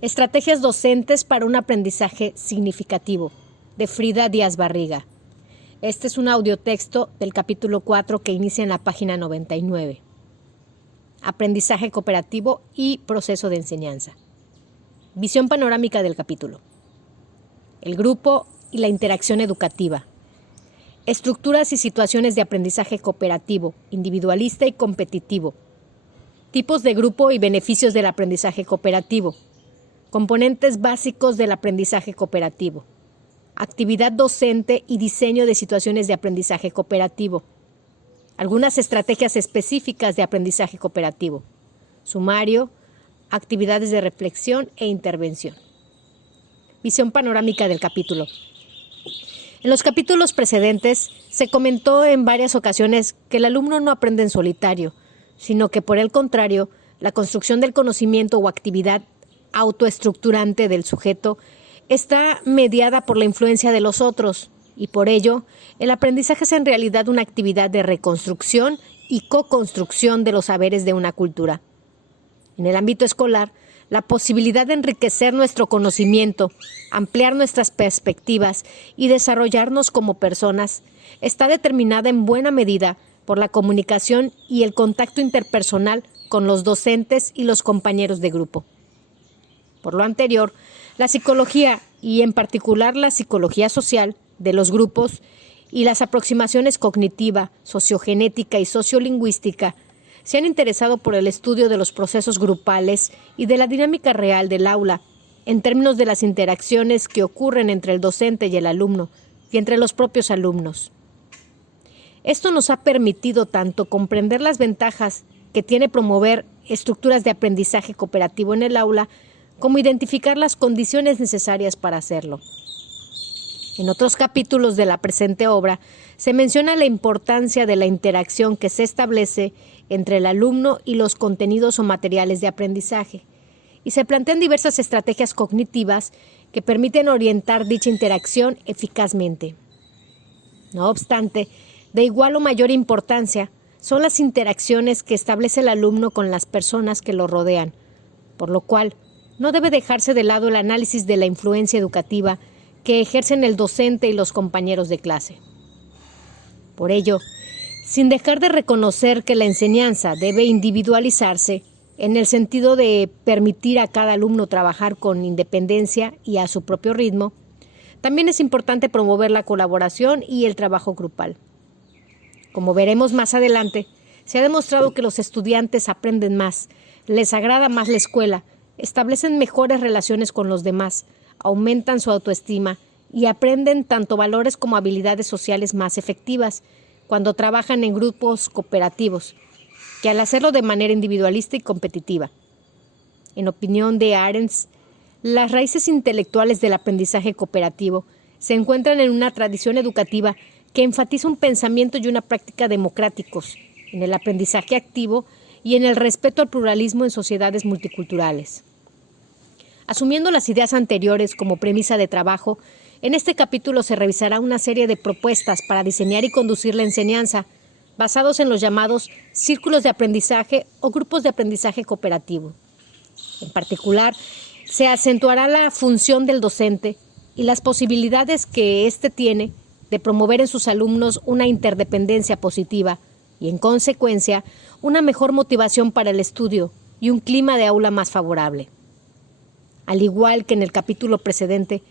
Estrategias docentes para un aprendizaje significativo, de Frida Díaz Barriga. Este es un audiotexto del capítulo 4 que inicia en la página 99. Aprendizaje cooperativo y proceso de enseñanza. Visión panorámica del capítulo. El grupo y la interacción educativa. Estructuras y situaciones de aprendizaje cooperativo, individualista y competitivo. Tipos de grupo y beneficios del aprendizaje cooperativo. Componentes básicos del aprendizaje cooperativo. Actividad docente y diseño de situaciones de aprendizaje cooperativo. Algunas estrategias específicas de aprendizaje cooperativo. Sumario, actividades de reflexión e intervención. Visión panorámica del capítulo. En los capítulos precedentes se comentó en varias ocasiones que el alumno no aprende en solitario, sino que por el contrario, la construcción del conocimiento o actividad autoestructurante del sujeto está mediada por la influencia de los otros y por ello el aprendizaje es en realidad una actividad de reconstrucción y co-construcción de los saberes de una cultura. En el ámbito escolar, la posibilidad de enriquecer nuestro conocimiento, ampliar nuestras perspectivas y desarrollarnos como personas está determinada en buena medida por la comunicación y el contacto interpersonal con los docentes y los compañeros de grupo. Por lo anterior, la psicología, y en particular la psicología social de los grupos y las aproximaciones cognitiva, sociogenética y sociolingüística, se han interesado por el estudio de los procesos grupales y de la dinámica real del aula, en términos de las interacciones que ocurren entre el docente y el alumno, y entre los propios alumnos. Esto nos ha permitido tanto comprender las ventajas que tiene promover estructuras de aprendizaje cooperativo en el aula, como identificar las condiciones necesarias para hacerlo. En otros capítulos de la presente obra se menciona la importancia de la interacción que se establece entre el alumno y los contenidos o materiales de aprendizaje, y se plantean diversas estrategias cognitivas que permiten orientar dicha interacción eficazmente. No obstante, de igual o mayor importancia son las interacciones que establece el alumno con las personas que lo rodean, por lo cual no debe dejarse de lado el análisis de la influencia educativa que ejercen el docente y los compañeros de clase. Por ello, sin dejar de reconocer que la enseñanza debe individualizarse en el sentido de permitir a cada alumno trabajar con independencia y a su propio ritmo, también es importante promover la colaboración y el trabajo grupal. Como veremos más adelante, se ha demostrado que los estudiantes aprenden más, les agrada más la escuela, establecen mejores relaciones con los demás, aumentan su autoestima y aprenden tanto valores como habilidades sociales más efectivas cuando trabajan en grupos cooperativos, que al hacerlo de manera individualista y competitiva. En opinión de Arens, las raíces intelectuales del aprendizaje cooperativo se encuentran en una tradición educativa que enfatiza un pensamiento y una práctica democráticos, en el aprendizaje activo y en el respeto al pluralismo en sociedades multiculturales. Asumiendo las ideas anteriores como premisa de trabajo, en este capítulo se revisará una serie de propuestas para diseñar y conducir la enseñanza, basados en los llamados círculos de aprendizaje o grupos de aprendizaje cooperativo. En particular, se acentuará la función del docente y las posibilidades que éste tiene de promover en sus alumnos una interdependencia positiva y, en consecuencia, una mejor motivación para el estudio y un clima de aula más favorable. Al igual que en el capítulo precedente,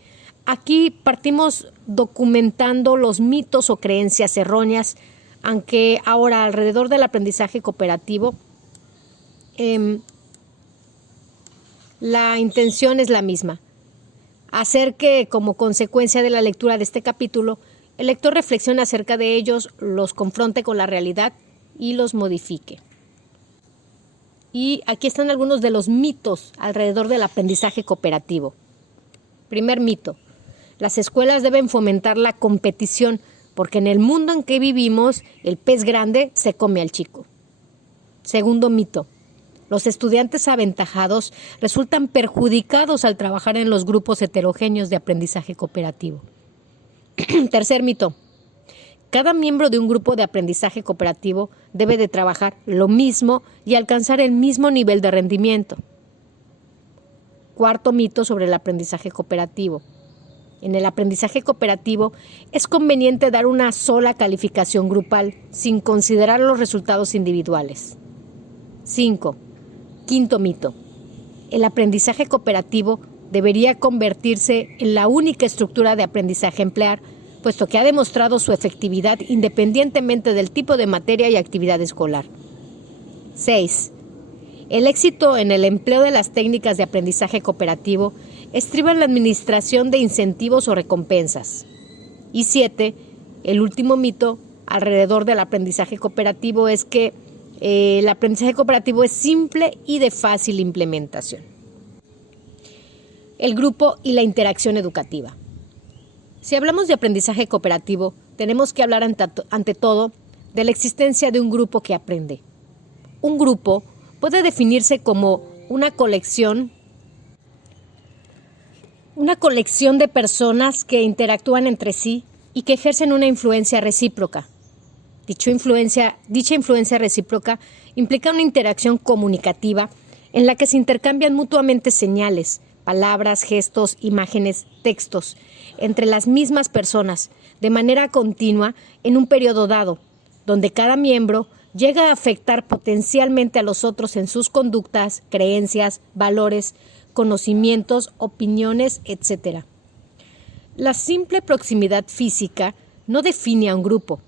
aquí partimos documentando los mitos o creencias erróneas, aunque ahora alrededor del aprendizaje cooperativo la intención es la misma: hacer que, como consecuencia de la lectura de este capítulo, el lector reflexione acerca de ellos, los confronte con la realidad y los modifique. Y aquí están algunos de los mitos alrededor del aprendizaje cooperativo. Primer mito: las escuelas deben fomentar la competición porque en el mundo en que vivimos el pez grande se come al chico. Segundo mito: los estudiantes aventajados resultan perjudicados al trabajar en los grupos heterogéneos de aprendizaje cooperativo. Tercer mito: cada miembro de un grupo de aprendizaje cooperativo debe de trabajar lo mismo y alcanzar el mismo nivel de rendimiento. Cuarto mito sobre el aprendizaje cooperativo. En el aprendizaje cooperativo es conveniente dar una sola calificación grupal sin considerar los resultados individuales. 5. Quinto mito. El aprendizaje cooperativo debería convertirse en la única estructura de aprendizaje a emplear, puesto que ha demostrado su efectividad independientemente del tipo de materia y actividad escolar. 6. El éxito en el empleo de las técnicas de aprendizaje cooperativo estriba en la administración de incentivos o recompensas. Y 7. El último mito alrededor del aprendizaje cooperativo es que el aprendizaje cooperativo es simple y de fácil implementación. El grupo y la interacción educativa. Si hablamos de aprendizaje cooperativo, tenemos que hablar ante todo de la existencia de un grupo que aprende. Un grupo puede definirse como una colección de personas que interactúan entre sí y que ejercen una influencia recíproca. Dicha influencia recíproca implica una interacción comunicativa en la que se intercambian mutuamente señales, palabras, gestos, imágenes, textos, entre las mismas personas, de manera continua en un periodo dado, donde cada miembro llega a afectar potencialmente a los otros en sus conductas, creencias, valores, conocimientos, opiniones, etc. La simple proximidad física no define a un grupo.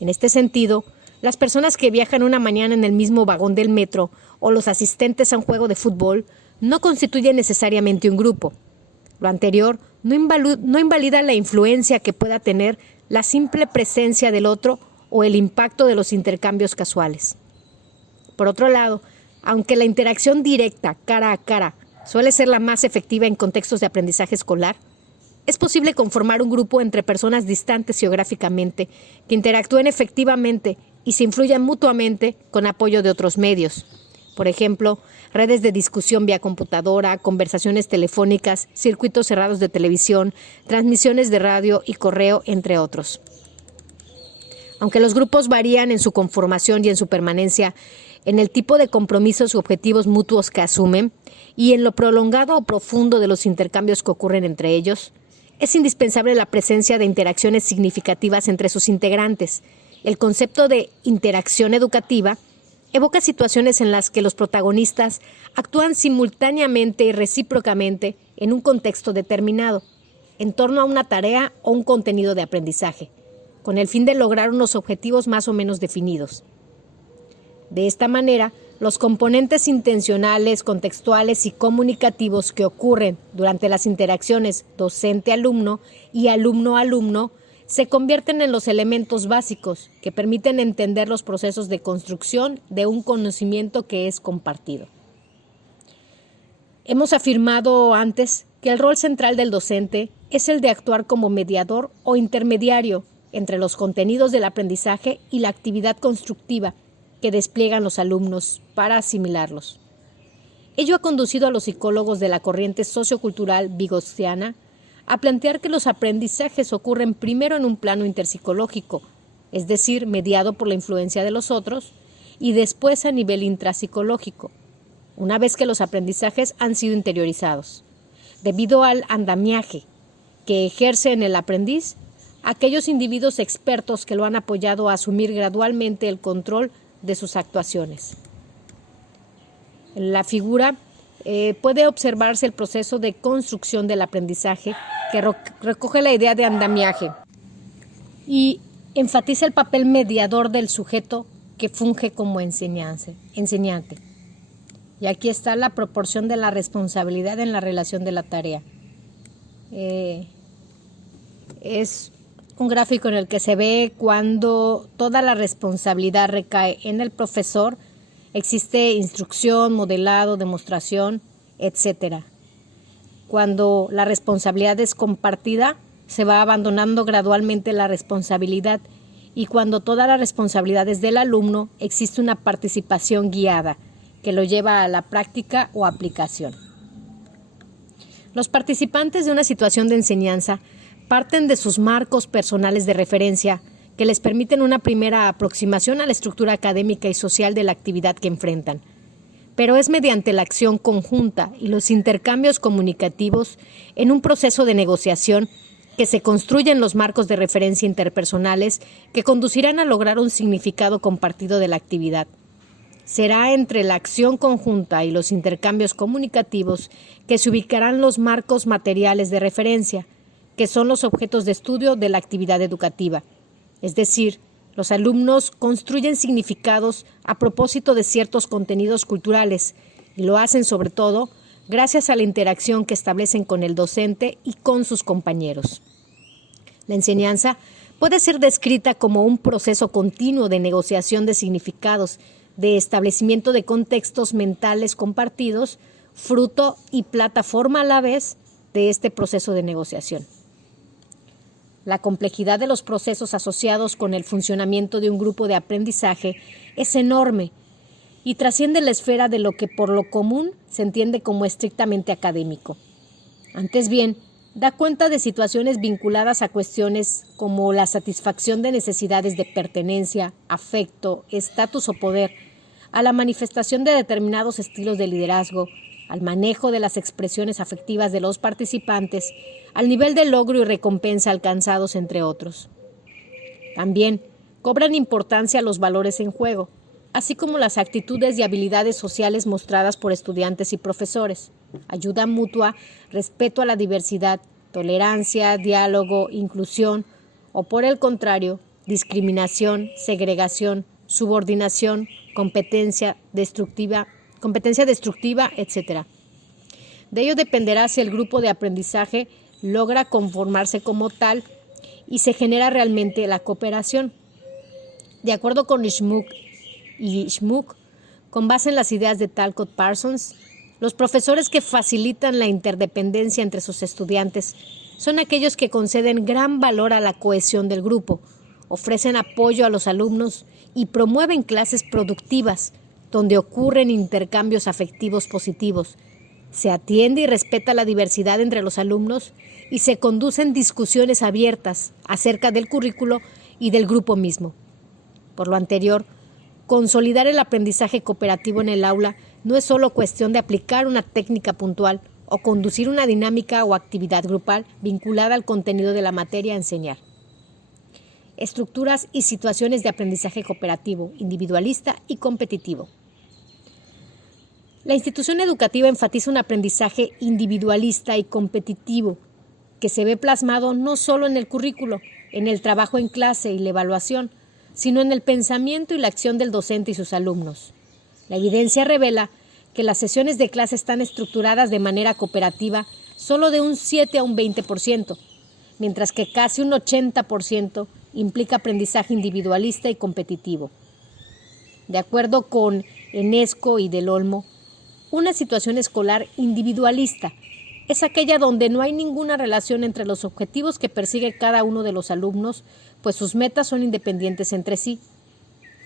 En este sentido, las personas que viajan una mañana en el mismo vagón del metro o los asistentes a un juego de fútbol no constituyen necesariamente un grupo. Lo anterior no invalida la influencia que pueda tener la simple presencia del otro o el impacto de los intercambios casuales. Por otro lado, aunque la interacción directa, cara a cara, suele ser la más efectiva en contextos de aprendizaje escolar, es posible conformar un grupo entre personas distantes geográficamente que interactúen efectivamente y se influyan mutuamente con apoyo de otros medios. Por ejemplo, redes de discusión vía computadora, conversaciones telefónicas, circuitos cerrados de televisión, transmisiones de radio y correo, entre otros. Aunque los grupos varían en su conformación y en su permanencia, en el tipo de compromisos y objetivos mutuos que asumen y en lo prolongado o profundo de los intercambios que ocurren entre ellos, es indispensable la presencia de interacciones significativas entre sus integrantes. El concepto de interacción educativa evoca situaciones en las que los protagonistas actúan simultáneamente y recíprocamente en un contexto determinado, en torno a una tarea o un contenido de aprendizaje, con el fin de lograr unos objetivos más o menos definidos. De esta manera, los componentes intencionales, contextuales y comunicativos que ocurren durante las interacciones docente-alumno y alumno-alumno se convierten en los elementos básicos que permiten entender los procesos de construcción de un conocimiento que es compartido. Hemos afirmado antes que el rol central del docente es el de actuar como mediador o intermediario entre los contenidos del aprendizaje y la actividad constructiva que despliegan los alumnos para asimilarlos. Ello ha conducido a los psicólogos de la corriente sociocultural vygotskiana a plantear que los aprendizajes ocurren primero en un plano interpsicológico, es decir, mediado por la influencia de los otros, y después a nivel intrapsicológico, una vez que los aprendizajes han sido interiorizados, debido al andamiaje que ejerce en el aprendiz aquellos individuos expertos que lo han apoyado a asumir gradualmente el control de sus actuaciones. En la figura puede observarse el proceso de construcción del aprendizaje que recoge la idea de andamiaje y enfatiza el papel mediador del sujeto que funge como enseñante. Y aquí está la proporción de la responsabilidad en la relación de la tarea. Es un gráfico en el que se ve cuando toda la responsabilidad recae en el profesor, existe instrucción, modelado, demostración, etc. Cuando la responsabilidad es compartida, se va abandonando gradualmente la responsabilidad y cuando toda la responsabilidad es del alumno, existe una participación guiada que lo lleva a la práctica o aplicación. Los participantes de una situación de enseñanza parten de sus marcos personales de referencia que les permiten una primera aproximación a la estructura académica y social de la actividad que enfrentan. pero es mediante la acción conjunta y los intercambios comunicativos en un proceso de negociación que se construyen los marcos de referencia interpersonales que conducirán a lograr un significado compartido de la actividad. Será entre la acción conjunta y los intercambios comunicativos que se ubicarán los marcos materiales de referencia, que son los objetos de estudio de la actividad educativa. Es decir, los alumnos construyen significados a propósito de ciertos contenidos culturales y lo hacen sobre todo gracias a la interacción que establecen con el docente y con sus compañeros. La enseñanza puede ser descrita como un proceso continuo de negociación de significados, de establecimiento de contextos mentales compartidos, fruto y plataforma a la vez de este proceso de negociación. La complejidad de los procesos asociados con el funcionamiento de un grupo de aprendizaje es enorme y trasciende la esfera de lo que por lo común se entiende como estrictamente académico. Antes bien, da cuenta de situaciones vinculadas a cuestiones como la satisfacción de necesidades de pertenencia, afecto, estatus o poder, a la manifestación de determinados estilos de liderazgo, al manejo de las expresiones afectivas de los participantes, al nivel de logro y recompensa alcanzados, entre otros. También cobran importancia los valores en juego, así como las actitudes y habilidades sociales mostradas por estudiantes y profesores, ayuda mutua, respeto a la diversidad, tolerancia, diálogo, inclusión, o por el contrario, discriminación, segregación, subordinación, competencia destructiva, etc. De ello dependerá si el grupo de aprendizaje logra conformarse como tal y se genera realmente la cooperación. De acuerdo con Schmuck, con base en las ideas de Talcott Parsons, los profesores que facilitan la interdependencia entre sus estudiantes son aquellos que conceden gran valor a la cohesión del grupo, ofrecen apoyo a los alumnos y promueven clases productivas, donde ocurren intercambios afectivos positivos. Se atiende y respeta la diversidad entre los alumnos y se conducen discusiones abiertas acerca del currículo y del grupo mismo. Por lo anterior, consolidar el aprendizaje cooperativo en el aula no es solo cuestión de aplicar una técnica puntual o conducir una dinámica o actividad grupal vinculada al contenido de la materia a enseñar. Estructuras y situaciones de aprendizaje cooperativo, individualista y competitivo. La institución educativa enfatiza un aprendizaje individualista y competitivo que se ve plasmado no solo en el currículo, en el trabajo en clase y la evaluación, sino en el pensamiento y la acción del docente y sus alumnos. La evidencia revela que las sesiones de clase están estructuradas de manera cooperativa solo de un 7 a un 20%, mientras que casi un 80% implica aprendizaje individualista y competitivo. De acuerdo con Enesco y Del Olmo, una situación escolar individualista es aquella donde no hay ninguna relación entre los objetivos que persigue cada uno de los alumnos, pues sus metas son independientes entre sí.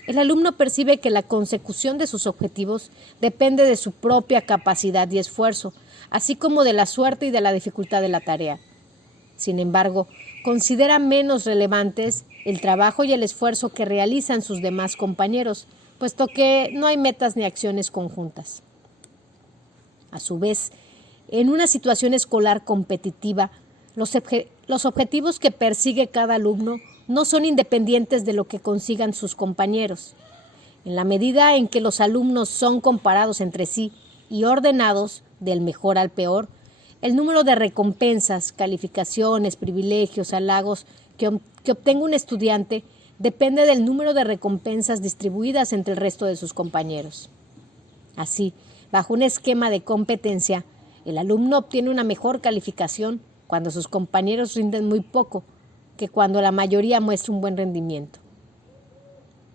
El alumno percibe que la consecución de sus objetivos depende de su propia capacidad y esfuerzo, así como de la suerte y de la dificultad de la tarea. Sin embargo, considera menos relevantes el trabajo y el esfuerzo que realizan sus demás compañeros, puesto que no hay metas ni acciones conjuntas. A su vez, en una situación escolar competitiva, los objetivos que persigue cada alumno no son independientes de lo que consigan sus compañeros. En la medida en que los alumnos son comparados entre sí y ordenados del mejor al peor, el número de recompensas, calificaciones, privilegios, halagos que obtenga un estudiante depende del número de recompensas distribuidas entre el resto de sus compañeros. Así, bajo un esquema de competencia, el alumno obtiene una mejor calificación cuando sus compañeros rinden muy poco que cuando la mayoría muestra un buen rendimiento.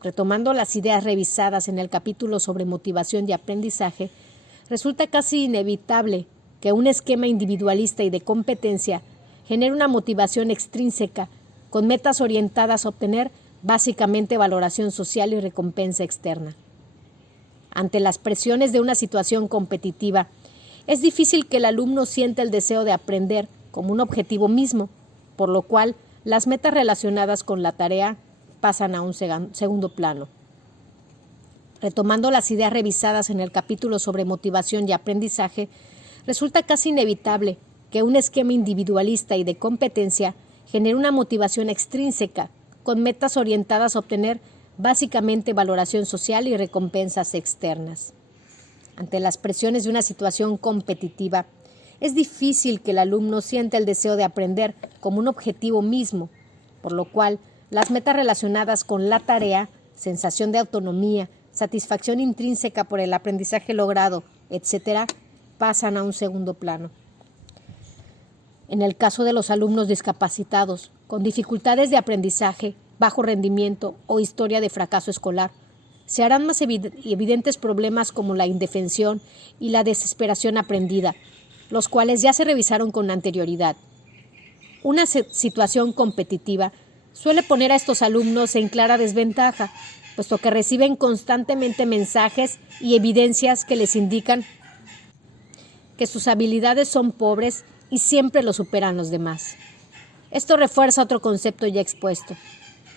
Retomando las ideas revisadas en el capítulo sobre motivación y aprendizaje, resulta casi inevitable que un esquema individualista y de competencia genere una motivación extrínseca con metas orientadas a obtener básicamente valoración social y recompensa externa. Ante las presiones de una situación competitiva, es difícil que el alumno sienta el deseo de aprender como un objetivo mismo, por lo cual las metas relacionadas con la tarea pasan a un segundo plano. Retomando las ideas revisadas en el capítulo sobre motivación y aprendizaje, resulta casi inevitable que un esquema individualista y de competencia genere una motivación extrínseca, con metas orientadas a obtener básicamente valoración social y recompensas externas. Ante las presiones de una situación competitiva, es difícil que el alumno sienta el deseo de aprender como un objetivo mismo, por lo cual las metas relacionadas con la tarea, sensación de autonomía, satisfacción intrínseca por el aprendizaje logrado, etc., pasan a un segundo plano. En el caso de los alumnos discapacitados, con dificultades de aprendizaje, bajo rendimiento o historia de fracaso escolar, se harán más evidentes problemas como la indefensión y la desesperación aprendida, los cuales ya se revisaron con anterioridad. Una situación competitiva suele poner a estos alumnos en clara desventaja, puesto que reciben constantemente mensajes y evidencias que les indican que sus habilidades son pobres y siempre lo superan los demás. Esto refuerza otro concepto ya expuesto.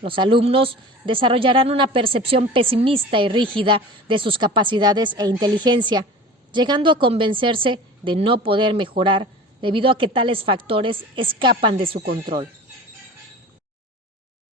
Los alumnos desarrollarán una percepción pesimista y rígida de sus capacidades e inteligencia, llegando a convencerse de no poder mejorar debido a que tales factores escapan de su control.